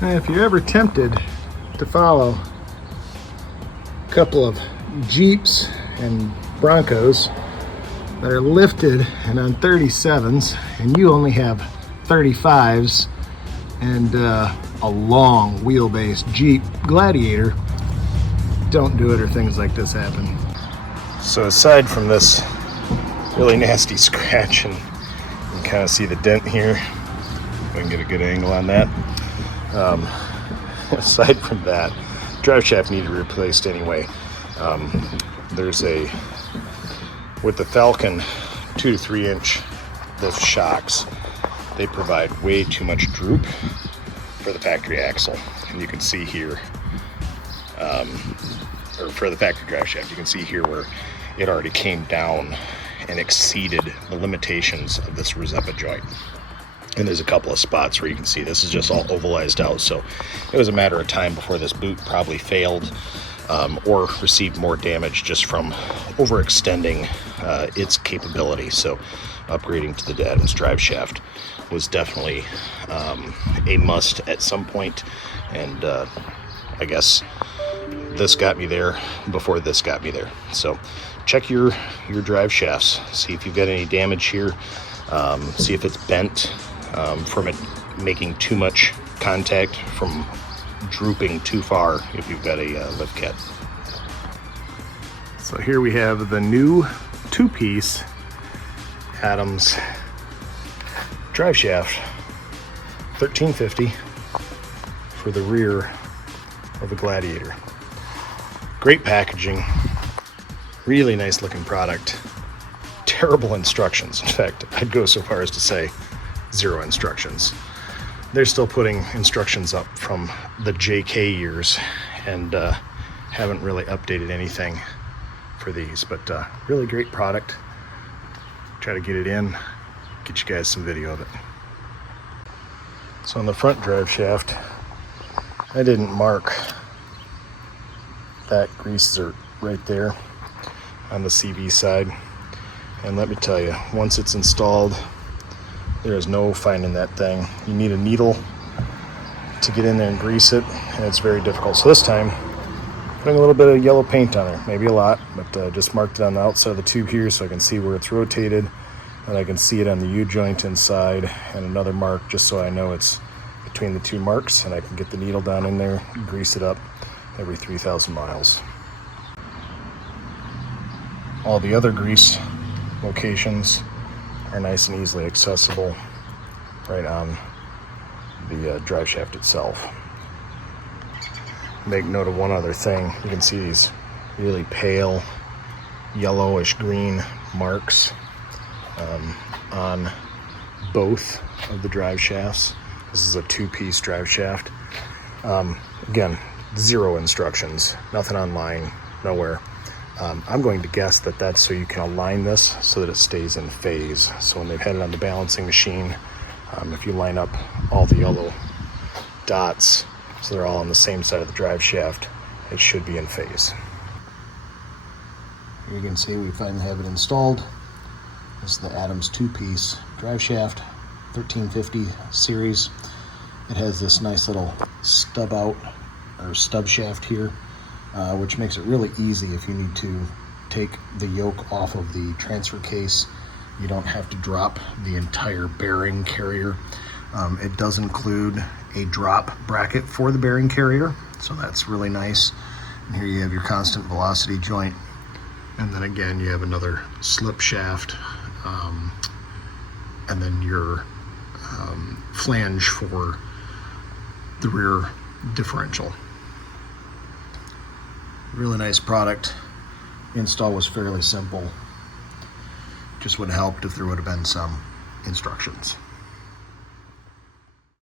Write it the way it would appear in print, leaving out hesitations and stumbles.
Now, if you're ever tempted to follow a couple of Jeeps and Broncos that are lifted and on 37s, and you only have 35s and a long wheelbase Jeep Gladiator, don't do it or things like this happen. So aside from this really nasty scratch, and you can kind of see the dent here, if I can get a good angle on that. Aside from that, drive shaft needed replaced anyway. There's with the Falcon 2 to 3 inch lift shocks, they provide way too much droop for the factory axle. And you can see here, or for the factory drive shaft, you can see here where it already came down and exceeded the limitations of this Rosetta joint. And there's a couple of spots where you can see this is just all ovalized out. So it was a matter of time before this boot probably failed or received more damage just from overextending its capability. So upgrading to the Adams drive shaft was definitely a must at some point. And I guess this got me there before this got me there. So check your drive shafts, see if you've got any damage here, see if it's bent from it making too much contact, from drooping too far if you've got a lift kit. So here we have the new two-piece Adams drive shaft, 1350 for the rear of the Gladiator. Great packaging, really nice looking product, terrible instructions. In fact, I'd go so far as to say 0 instructions. They're still putting instructions up from the JK years and haven't really updated anything for these, but really great product. Try to get it in, get you guys some video of it. So on the front drive shaft, I didn't mark that grease zert right there on the CV side, and let me tell you, once it's installed, there is no finding that thing. You need a needle to get in there and grease it, and it's very difficult. So this time, putting a little bit of yellow paint on there, maybe a lot, but just marked it on the outside of the tube here so I can see where it's rotated, and I can see it on the U-joint inside, and another mark just so I know it's between the two marks, and I can get the needle down in there, grease it up every 3,000 miles. All the other grease locations are nice and easily accessible right on the drive shaft itself. Make note of one other thing. You can see these really pale yellowish green marks on both of the drive shafts. This is a two-piece drive shaft. Again, 0 instructions, nothing online, nowhere. I'm going to guess that that's so you can align this so that it stays in phase. So when they've had it on the balancing machine, if you line up all the yellow dots so they're all on the same side of the drive shaft, it should be in phase. Here you can see we finally have it installed. This is the Adams two-piece drive shaft, 1350 series. It has this nice little stub out or stub shaft here, which makes it really easy if you need to take the yoke off of the transfer case. You don't have to drop the entire bearing carrier. It does include a drop bracket for the bearing carrier, so that's really nice. And here you have your constant velocity joint, and then again you have another slip shaft, and then your flange for the rear differential. Really nice product. Install was fairly simple. Just would have helped if there would have been some instructions.